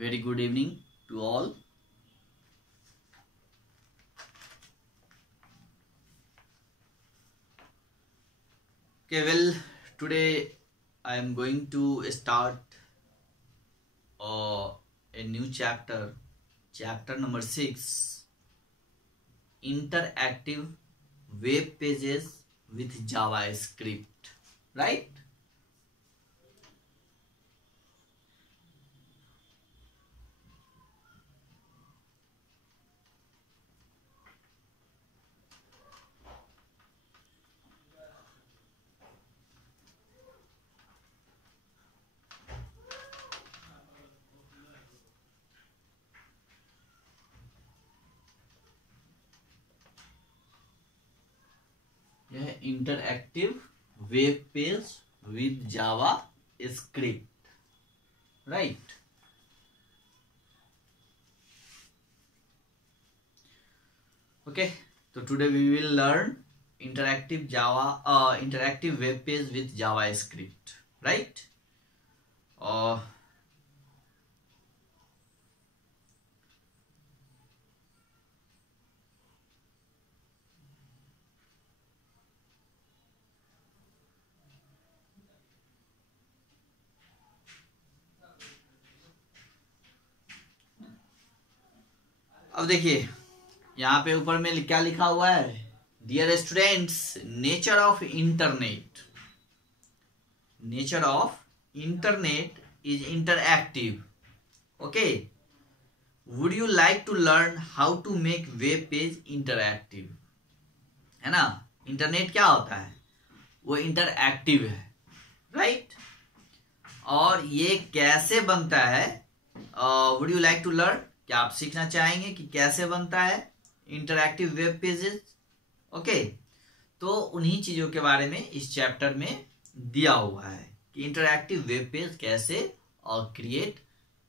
Very good evening to all. Okay, well, today I am going to start a new chapter, chapter number 6, interactive web pages with JavaScript, right? यह interactive web page with Java script, right? Okay, so today we will learn interactive web page with JavaScript, right? अब देखिए यहाँ पे ऊपर में क्या लिखा हुआ है, dear students, nature of internet is interactive. Okay, would you like to learn how to make web page interactive? है ना, इंटरनेट क्या होता है, वो इंटरएक्टिव है, राइट? और ये कैसे बनता है? Would you like to learn, क्या आप सीखना चाहेंगे कि कैसे बनता है इंटरएक्टिव वेब पेजेस? ओके, तो उन्हीं चीजों के बारे में इस चैप्टर में दिया हुआ है कि इंटरएक्टिव वेब पेज कैसे क्रिएट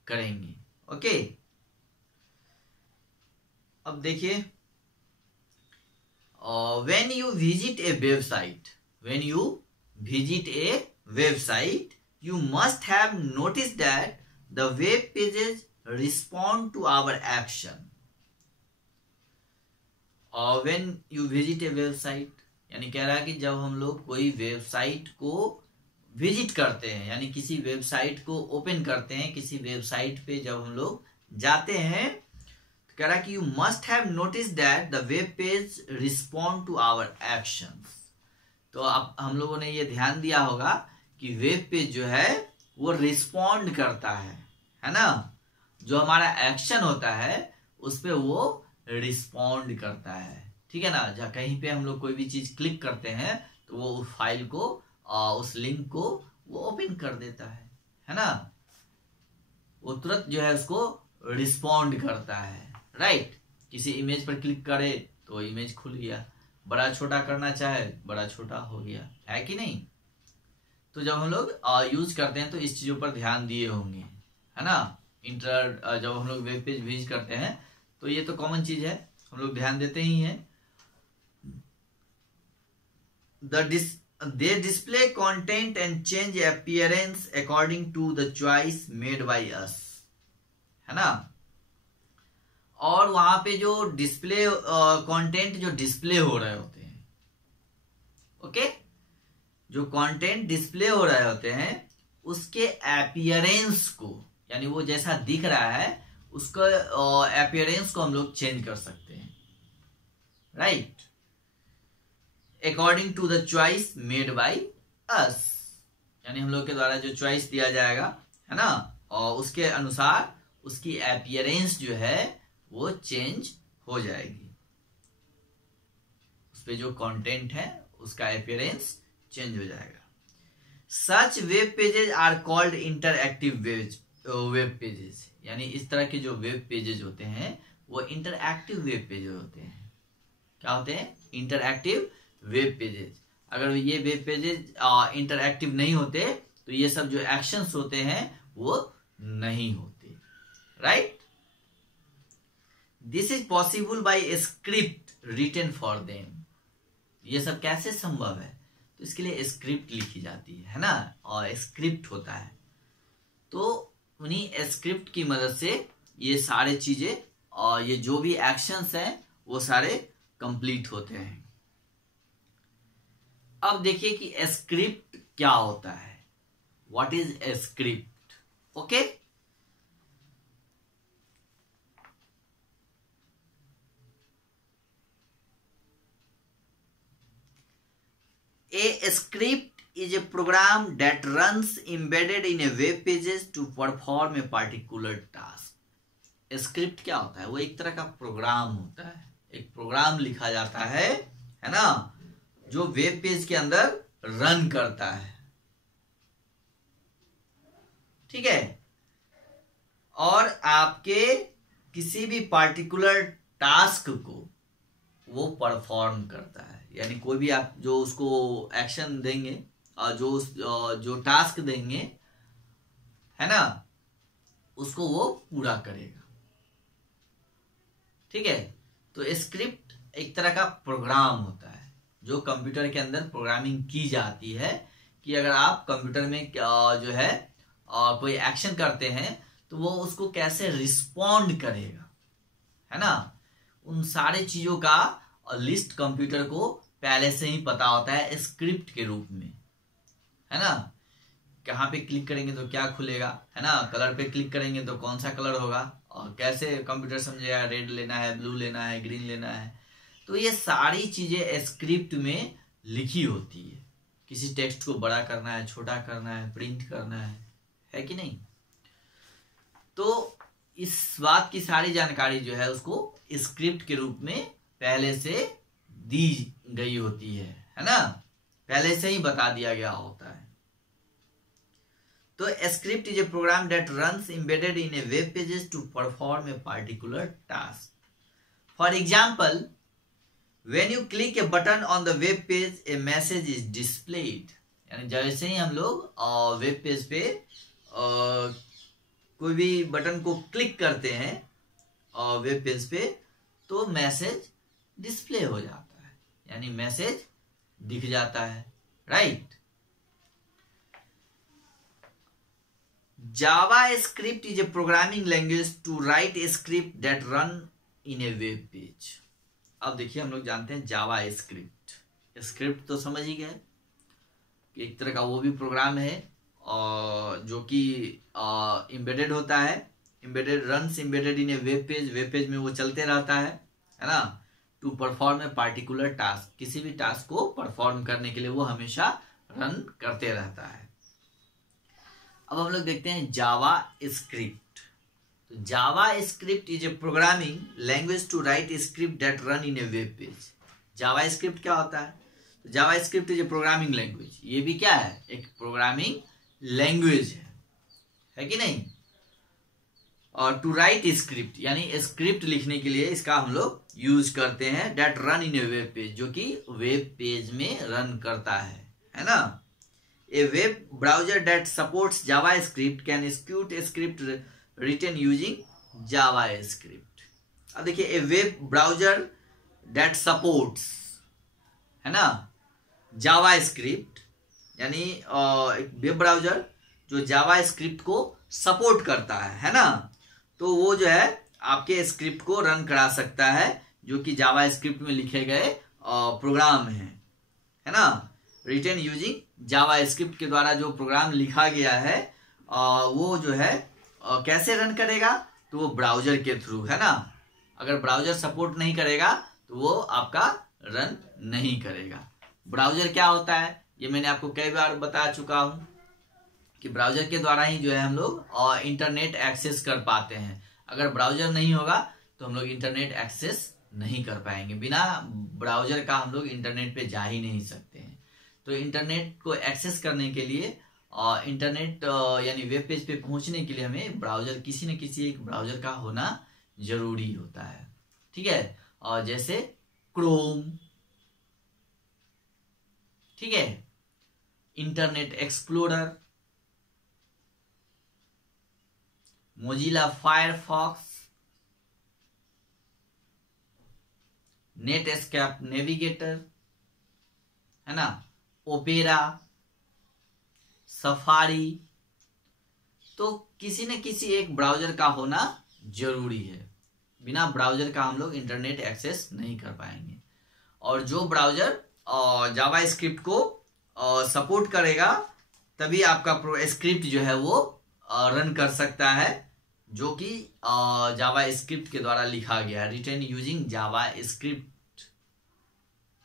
करेंगे. ओके, अब देखिए, when you visit A website, you must have noticed that the web pages respond to our action. और when you visit a website, यानी कह रहा है कि जब हम लोग कोई वेबसाइट को विजिट करते हैं, यानी किसी वेबसाइट को ओपन करते हैं, किसी वेबसाइट पे जब हम लोग जाते हैं, तो कह रहा है कि you must have noticed that the web page respond to our actions. तो अब हम लोगों ने ये ध्यान दिया होगा कि वेब पेज जो है वो रिस्पॉन्ड करता है ना? जो हमारा एक्शन होता है उस पे वो रिस्पॉन्ड करता है, ठीक है ना? जहाँ कहीं पे हम लोग कोई भी चीज क्लिक करते हैं तो वो उस फाइल को, उस लिंक को वो ओपन कर देता है ना? वो तुरंत जो है उसको रिस्पॉन्ड करता है, राइट? किसी इमेज पर क्लिक करे तो इमेज खुल गया, बड़ा छोटा करना चाहे बड़ा छोटा हो गया, है कि नहीं? तो जब हम लोग यूज करते हैं तो इस चीजों पर ध्यान दिए होंगे, है ना? जब हम लोग वेब पेज विजिट करते हैं तो ये तो कॉमन चीज है, हम लोग ध्यान देते ही हैं. They display content and change appearance according to the choice made by us, है ना? और वहां पे जो डिस्प्ले कंटेंट जो डिस्प्ले हो रहे होते हैं, ओके, जो कंटेंट डिस्प्ले हो रहे होते हैं उसके अपीयरेंस को, यानी वो जैसा दिख रहा है उसका अपीयरेंस को हम लोग चेंज कर सकते हैं, right? According to the choice made by us, यानी हम लोग के द्वारा जो चॉइस दिया जाएगा, है ना, और उसके अनुसार उसकी अपीयरेंस जो है वो चेंज हो जाएगी. उस पे जो कंटेंट है उसका अपीयरेंस चेंज हो जाएगा. Such web pages are called interactive web pages, यानी इस तरह के जो वेब पेजेस होते हैं वो इंटरएक्टिव वेब पेजेस होते हैं. क्या होते हैं? Interactive web pages. अगर ये वेब पेजेस इंटरएक्टिव नहीं होते तो ये सब जो एक्शंस होते हैं वो नहीं होते, right? This is possible by script written for them. ये सब कैसे संभव है? तो इसके लिए स्क्रिप्ट लिखी जाती है ना, और स्क्रिप्ट होता है. तो उन्हीं स्क्रिप्ट की मदद से ये सारे चीजें और ये जो भी एक्शंस हैं वो सारे कंप्लीट होते हैं। अब देखिए कि स्क्रिप्ट क्या होता है, what is a script. Okay, a script is a program that runs embedded in a web pages to perform a particular task। Script क्या होता है, वो एक तरह का प्रोग्राम होता है, एक प्रोग्राम लिखा जाता है ना, जो वेब पेज के अंदर रन करता है। ठीक है, और आपके किसी भी पार्टिकुलर टास्क को वो परफॉर्म करता है। यानी कोई भी आप जो उसको एक्शन देंगे और जो टास्क देंगे है ना, उसको वो पूरा करेगा। ठीक है, तो स्क्रिप्ट एक तरह का प्रोग्राम होता है जो कंप्यूटर के अंदर प्रोग्रामिंग की जाती है कि अगर आप कंप्यूटर में जो है कोई एक्शन करते हैं तो वो उसको कैसे रिस्पॉन्ड करेगा, है ना। उन सारे चीजों का लिस्ट कंप्यूटर को पहले से ही पता होता है स्क्रिप्ट के रूप में, है ना। कहाँ पे क्लिक करेंगे तो क्या खुलेगा, है ना, कलर पे क्लिक करेंगे तो कौन सा कलर होगा और कैसे कंप्यूटर समझेगा रेड लेना है, ब्लू लेना है, ग्रीन लेना है। तो ये सारी चीजें स्क्रिप्ट में लिखी होती है। किसी टेक्स्ट को बड़ा करना है, छोटा करना है, प्रिंट करना है कि नहीं। तो इस बात की सारी जानकारी जो है उसको स्क्रिप्ट के रूप में पहले से दी गई होती है ना, पहले से ही बता दिया गया होता है। तो script is a program that runs embedded in a web pages to perform a particular task. For example, when you click a button on the web page a message is displayed. यानी जैसे ही हम लोग web page पे कोई भी button को click करते हैं वेब पेज पे तो मैसेज डिस्प्ले हो जाता है, यानी मैसेज दिख जाता है, right. JavaScript is a programming language to write a script that run in a web page. अब देखिए, हम लोग जानते हैं जावा स्क्रिप्ट। स्क्रिप्ट तो समझ ही गए कि एक तरह का वो भी प्रोग्राम है जो कि एम्बेडेड होता है, embedded runs embedded in a web page. Web page में वो चलते रहता है ना, to perform a particular task. किसी भी टास्क को परफॉर्म करने के लिए वो हमेशा रन करते रहता है। अब हम लोग देखते हैं जावा स्क्रिप्ट। तो JavaScript is a programming language to write a script that run in a web page. JavaScript क्या होता है, तो JavaScript is a programming language. ये भी क्या है, एक प्रोग्रामिंग लैंग्वेज है कि नहीं। और टू राइट स्क्रिप्ट यानी स्क्रिप्ट लिखने के लिए इसका हम लोग यूज करते हैं। That run in a web page, जो कि वेब पेज में रन करता है ना। A web browser that supports JavaScript can execute a script written using JavaScript. अब देखिए, a web browser that supports, है ना, जावा स्क्रिप्ट, यानी एक वेब ब्राउजर जो जावा स्क्रिप्ट को सपोर्ट करता है ना, तो वो जो है आपके स्क्रिप्ट को रन करा सकता है जो कि जावा स्क्रिप्ट में लिखे गए प्रोग्राम है ना। रिटन यूजिंग जावा स्क्रिप्ट के द्वारा जो प्रोग्राम लिखा गया है वो जो है कैसे रन करेगा, तो वो ब्राउजर के थ्रू, है ना। अगर ब्राउजर सपोर्ट नहीं करेगा तो वो आपका रन नहीं करेगा। ब्राउजर क्या होता है ये मैंने आपको कई बार बता चुका हूं कि ब्राउजर के द्वारा ही जो है हम लोग इंटरनेट एक्सेस कर पाते हैं। अगर ब्राउजर नहीं होगा तो हम लोग इंटरनेट एक्सेस नहीं कर पाएंगे। बिना ब्राउजर का हम लोग इंटरनेट पे जा ही नहीं सकते हैं। तो इंटरनेट को एक्सेस करने के लिए इंटरनेट यानी वेब पेज पे पहुंचने के लिए हमें ब्राउजर, किसी न किसी एक ब्राउजर का होना जरूरी होता है। ठीक है, और जैसे क्रोम, ठीक है, internet explorer, Mozilla Firefox, Netscape navigator, है ना, ओपेरा, सफारी, तो किसी न किसी एक ब्राउजर का होना जरूरी है। बिना ब्राउजर का हम लोग इंटरनेट एक्सेस नहीं कर पाएंगे। और जो ब्राउजर जावा स्क्रिप्ट को सपोर्ट करेगा तभी आपका स्क्रिप्ट जो है वो रन कर सकता है, जो कि जावा स्क्रिप्ट के द्वारा लिखा गया है, written using JavaScript.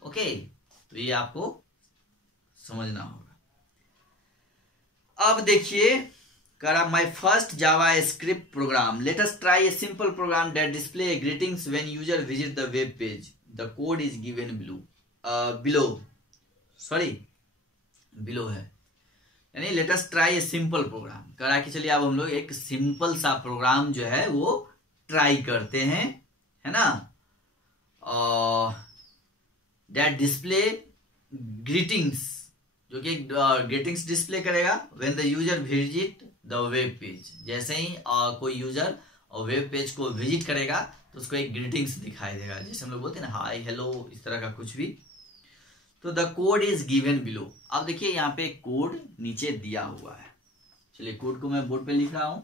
Okay, तो ये आपको समझना होगा। अब देखिए, करा my first JavaScript program, let us try a simple program that display greetings when user visit the web page, the code is given below है, यानी let us try a simple program. करा कि चलिए अब हम लोग एक simple सा प्रोग्राम जो है वो ट्राई करते हैं, है ना। दैट डिस्प्ले ग्रीटिंग्स, जो कि ग्रीटिंग्स डिस्प्ले करेगा when the user visit the web page. जैसे ही कोई यूजर वेब पेज को विजिट करेगा तो उसको एक ग्रीटिंग्स दिखाई देगा, जैसे हम लोग बोलते हैं ना हाय हेलो, इस तरह का कुछ भी। तो the code is given below. अब देखिए यहाँ पे कोड नीचे दिया हुआ है। चलिए कोड को मैं बोर्ड पे लिख रहा हूं।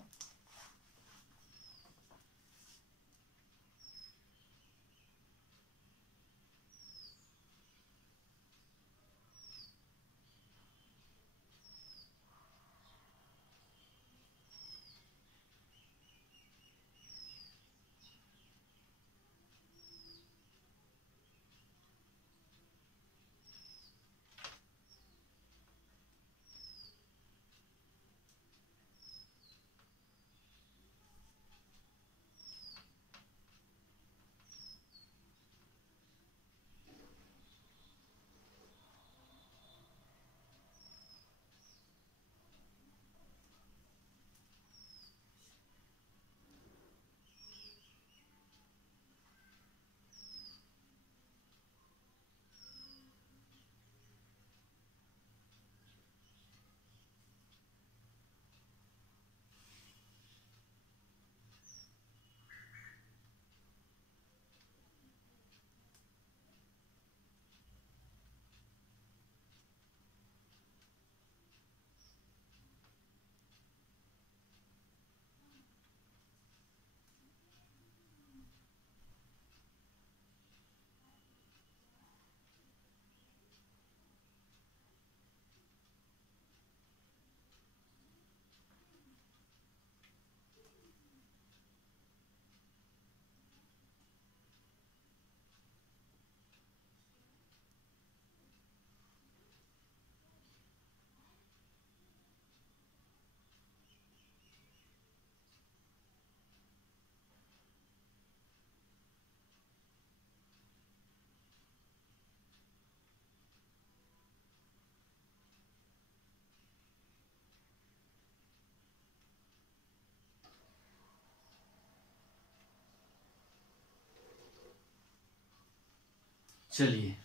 चलिए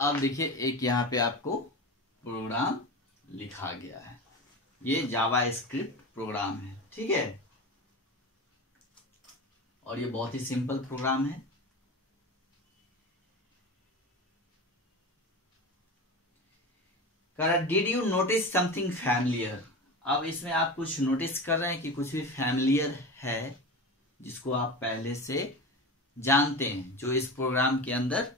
अब देखिए, एक यहाँ पे आपको प्रोग्राम लिखा गया है, ये जावा स्क्रिप्ट प्रोग्राम है, ठीक है। और ये बहुत ही सिंपल प्रोग्राम है। Did you notice something familiar. अब इसमें आप कुछ नोटिस कर रहे हैं कि कुछ भी फैमिलियर है जिसको आप पहले से जानते हैं, जो इस प्रोग्राम के अंदर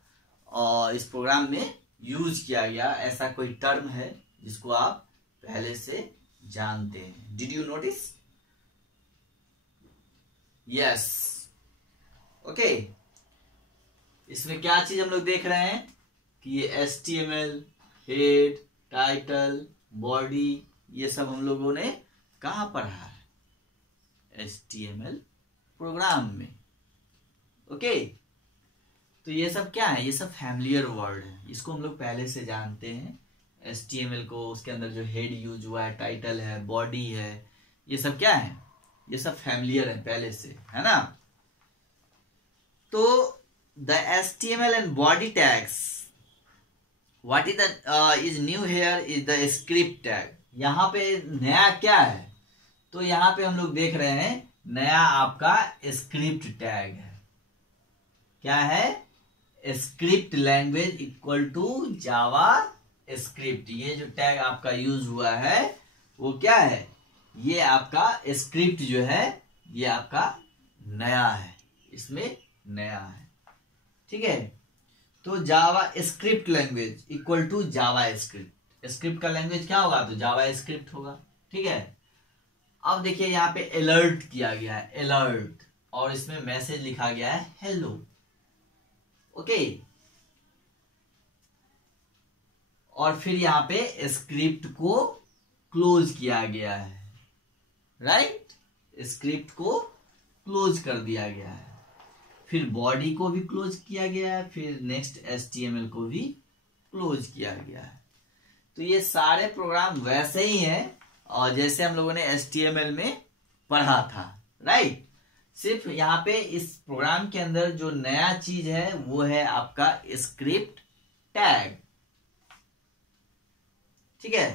और इस प्रोग्राम में यूज किया गया ऐसा कोई टर्म है जिसको आप पहले से जानते हैं। Did you notice? Yes, okay. इसमें क्या चीज हम लोग देख रहे हैं कि ये HTML, हेड, टाइटल, बॉडी, ये सब हम लोगों ने कहां पढ़ा है? HTML प्रोग्राम में, ओके। तो ये सब क्या है? ये सब फैमिलियर वर्ड है, इसको हम लोग पहले से जानते हैं। HTML को, उसके अंदर जो हेड यूज हुआ है, टाइटल है, बॉडी है, ये सब क्या है? ये सब फैमिलियर है पहले से, है ना। तो the HTML and body tags, what is new here is the script tag. यहाँ पे नया क्या है? तो यहाँ पे हम लोग देख रहे हैं नया आपका स्क्रिप्ट टैग है। क्या है? Script language equal to JavaScript. ये जो टैग आपका यूज हुआ है वो क्या है? ये आपका स्क्रिप्ट जो है ये आपका नया है, इसमें नया है। ठीक है, तो JavaScript language equal to JavaScript. Script का लैंग्वेज क्या होगा? तो जावा स्क्रिप्ट होगा। ठीक है, अब देखिए यहाँ पे अलर्ट किया गया है, अलर्ट, और इसमें मैसेज लिखा गया है हेलो। ओके, और फिर यहाँ पे स्क्रिप्ट को क्लोज किया गया है, राइट, स्क्रिप्ट को क्लोज कर दिया गया है, फिर बॉडी को भी क्लोज किया गया है, फिर नेक्स्ट HTML को भी क्लोज किया गया है। तो ये सारे प्रोग्राम वैसे ही हैं और जैसे हम लोगों ने HTML में पढ़ा था, राइट। सिर्फ यहाँ पे इस प्रोग्राम के अंदर जो नया चीज है वो है आपका स्क्रिप्ट टैग। ठीक है,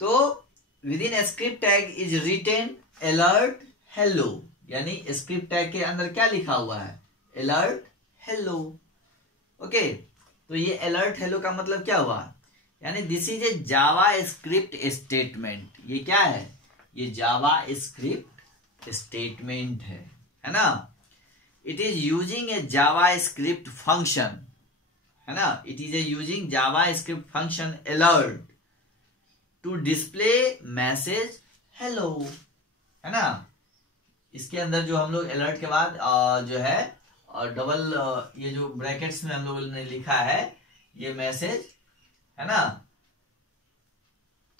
तो within script tag is written alert hello, यानी स्क्रिप्ट टैग के अंदर क्या लिखा हुआ है? Alert hello. ओके, तो ये अलर्ट हेलो का मतलब क्या हुआ? यानी this is a JavaScript statement. ये क्या है? ये जावा स्क्रिप्ट स्टेटमेंट है ना। It is using a JavaScript function, है ना, it is a using JavaScript function alert to display message hello, है ना। इसके अंदर जो हम लोग अलर्ट के बाद जो है डबल ये जो ब्रैकेट्स में हम लोगों ने लिखा है ये मैसेज, है ना,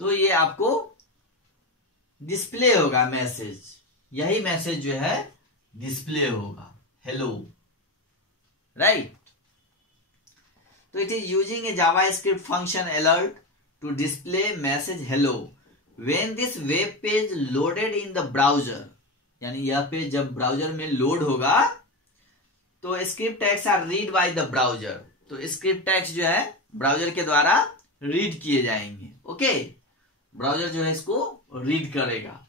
तो ये आपको डिस्प्ले होगा मैसेज, यही मैसेज जो है डिस्प्ले होगा हेलो, राइट। तो it is using a JavaScript function alert to display message hello when this web page loaded in the browser, यानी यह पेज जब ब्राउजर में लोड होगा तो script tags are read by the browser, तो script tags जो है browser के द्वारा रीड किए जाएंगे। ओके, ब्राउजर जो है इसको रीड करेगा।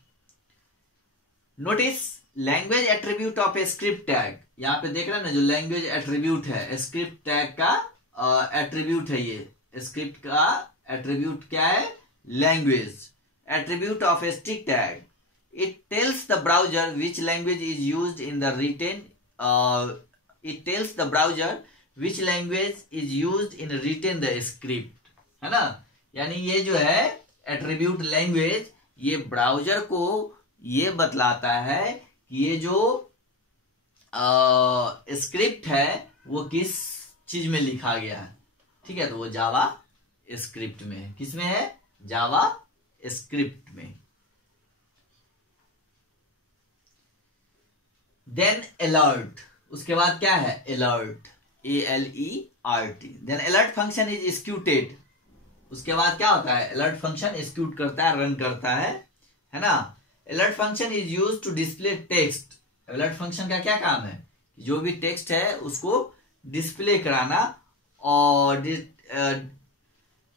Notice language attribute of A script tag, यहाँ पे देख रहे हैं ना, जो लैंग्वेज एट्रीब्यूट है स्क्रिप्ट टैग का एट्रीब्यूट है, ये स्क्रिप्ट का एट्रीब्यूट क्या है? Language. Attribute of A stick tag, it tells the browser which language is used in the written it tells the browser which language is used in written the script, है ना। यानी ये जो है attribute language ये browser को ये बतलाता है कि ये जो स्क्रिप्ट है वो किस चीज में लिखा गया है। ठीक है, तो वो जावा स्क्रिप्ट में, किस में है? जावा स्क्रिप्ट में। देन अलर्ट, उसके बाद क्या है? Alert, ALERT। Then alert function is executed, उसके बाद क्या होता है? अलर्ट फंक्शन एक्सिक्यूट करता है, रन करता है ना। Alert function is used to display text. Alert function का क्या काम है? जो भी टेक्स्ट है उसको डिस्प्ले कराना, और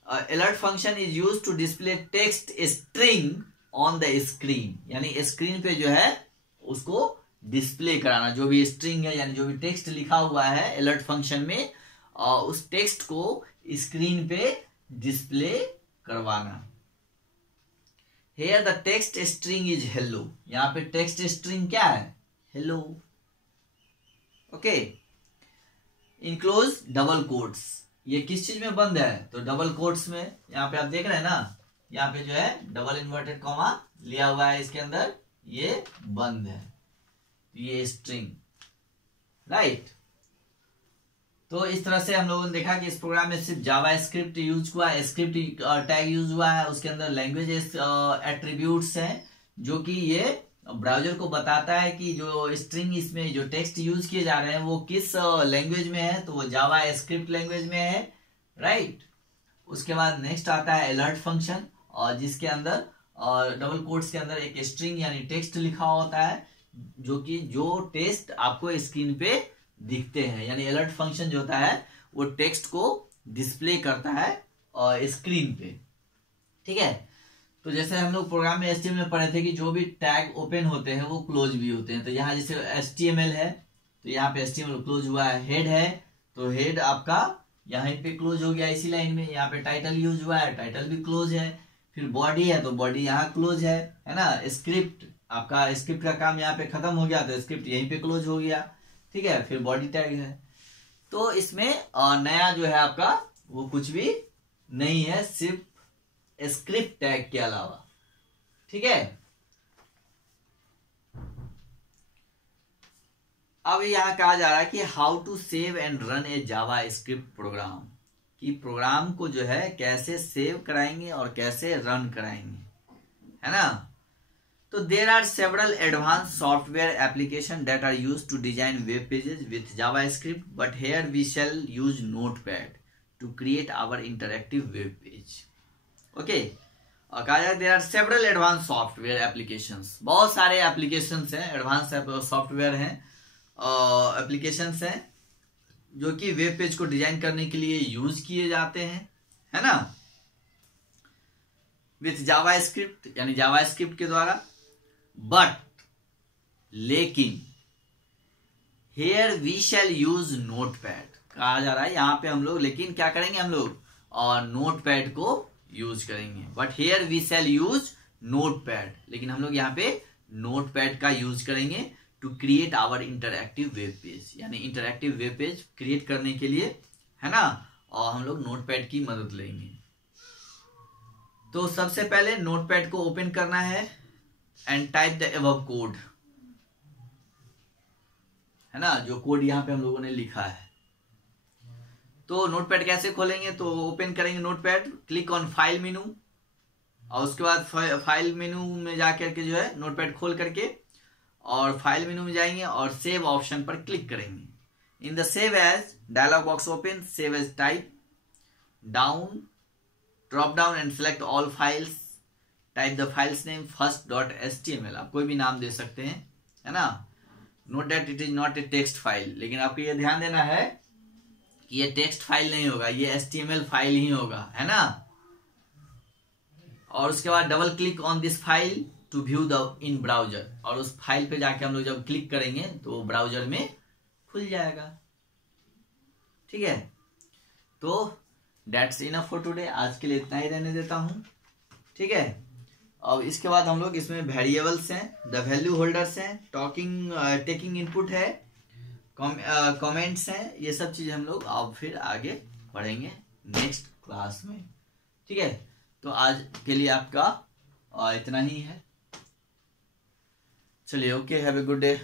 alert function is used to display text string on the screen, यानी स्क्रीन पे जो है उसको डिस्प्ले कराना, जो भी स्ट्रिंग है यानी जो भी टेक्स्ट लिखा हुआ है अलर्ट फंक्शन में, उस टेक्स्ट को स्क्रीन पे डिस्प्ले करवाना। Here the text string is hello, यहाँ पे टेक्स्ट स्ट्रिंग क्या है? Hello. Okay, enclose double quotes, ये किस चीज में बंद है? तो डबल कोट्स में। यहाँ पे आप देख रहे हैं ना, यहाँ पे जो है डबल इन्वर्टेड कॉमा लिया हुआ है, इसके अंदर ये बंद है, ये स्ट्रिंग, राइट। तो इस तरह से हम लोगों ने देखा कि इस प्रोग्राम में सिर्फ जावा स्क्रिप्ट यूज हुआ है, स्क्रिप्ट टैग यूज हुआ है, उसके अंदर लैंग्वेज एट्रीब्यूट्स हैं जो कि ये ब्राउजर को बताता है कि जो स्ट्रिंग इसमें जो टेक्स्ट यूज किए जा रहे हैं वो किस लैंग्वेज में है, तो वो जावा स्क्रिप्ट लैंग्वेज में है, राइट। उसके बाद नेक्स्ट आता है अलर्ट फंक्शन, और जिसके अंदर डबल कोट्स के अंदर एक स्ट्रिंग यानी टेक्स्ट लिखा होता है, जो कि जो टेक्स्ट आपको स्क्रीन पे दिखते हैं, यानी अलर्ट फंक्शन जो होता है वो टेक्स्ट को डिस्प्ले करता है और स्क्रीन पे। ठीक है, तो जैसे हम लोग प्रोग्राम में HTML में पढ़े थे कि जो भी टैग ओपन होते हैं वो क्लोज भी होते हैं, तो यहाँ जैसे HTML है तो यहाँ पे HTML क्लोज हुआ है। हेड है तो हेड आपका यहाँ पे क्लोज हो गया इसी लाइन में। यहाँ पे टाइटल यूज हुआ है, टाइटल भी क्लोज है। फिर बॉडी है तो बॉडी यहाँ क्लोज है ना। स्क्रिप्ट, आपका स्क्रिप्ट का काम यहाँ पे खत्म हो गया तो स्क्रिप्ट यहीं पे क्लोज हो गया, ठीक है। फिर बॉडी टैग है, तो इसमें नया जो है आपका वो कुछ भी नहीं है, सिर्फ स्क्रिप्ट टैग के अलावा, ठीक है। अब यहाँ कहा जा रहा है कि how to save and run a JavaScript program, कि प्रोग्राम को जो है कैसे सेव कराएंगे और कैसे रन कराएंगे, है ना। तो there are several advance software application that are use to design web pages with JavaScript, but here we shall use Notepad to create our interactive web page. Okay, और कहा जाए there are several advance software applications, बहुत सारे applications हैं, advance software हैं, applications हैं जो कि वेब पेज को डिजाइन करने के लिए यूज किए जाते हैं, है ना, विथ जावा स्क्रिप्ट, यानी जावा स्क्रिप्ट के द्वारा। बट लेकिन here we shall use Notepad, कहा जा रहा है यहाँ पे हम लोग लेकिन क्या करेंगे, हम लोग और नोटपैड को यूज करेंगे। But here we shall use Notepad, लेकिन हम लोग यहाँ पे नोटपैड का यूज करेंगे to create our interactive web page, यानी इंटरएक्टिव वेब पेज क्रिएट करने के लिए, है ना, और हम लोग नोटपैड की मदद लेंगे। तो सबसे पहले नोटपैड को ओपन करना है and type the above code, है ना, जो कोड यहाँ पे हम लोगों ने लिखा है। तो नोटपैड कैसे खोलेंगे, तो ओपन करेंगे notepad, click on file menu, और उसके बाद फाइल मेनू में जाकर के जो है नोटपैड खोल करके और फाइल मेनू में जाएंगे और सेव ऑप्शन पर क्लिक करेंगे। In the save as dialog box open, save as type down, drop down and select all files, type the files name first.html, आप कोई भी नाम दे सकते हैं, है ना। Note that it is not a text file, लेकिन आपको ये ध्यान देना है कि ये टेक्स्ट फाइल नहीं होगा, ये HTML फाइल ही होगा, है ना। और उसके बाद double click on this file to view the in browser, और उस फाइल पे जाके हम लोग जब क्लिक करेंगे तो ब्राउजर में खुल जाएगा, ठीक है। तो दैट्स इनफ फॉर टुडे, आज के लिए इतना ही रहने देता हूं, ठीक है। अब इसके बाद हम लोग इसमें वेरिएबल्स हैं, द वैल्यू होल्डर्स हैं, टेकिंग इनपुट है, कमेंट्स हैं, ये सब चीजें हम लोग अब फिर आगे पढ़ेंगे नेक्स्ट क्लास में, ठीक है। तो आज के लिए आपका इतना ही है, चलिए, okay, have a good day.